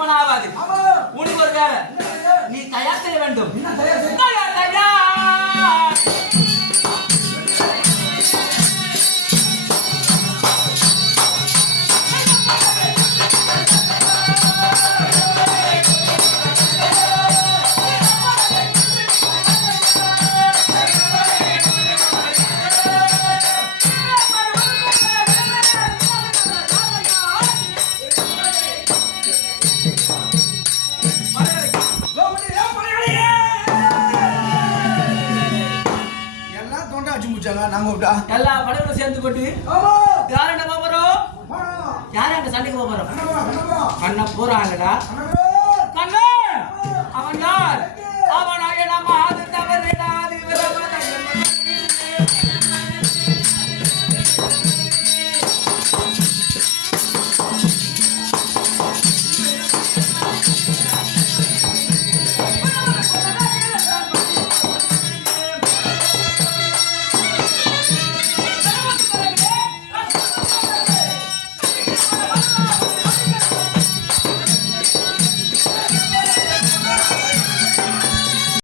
我拿不到。முடிச்சாங்க நாங்க விட்டா எல்லா படையோட சேர்ந்து கொண்டு ஆமா. யார் என்ன போறோம்? போறோம். யார் அங்க சண்டைக்கு போறோம்? அண்ணா போறாங்கடா.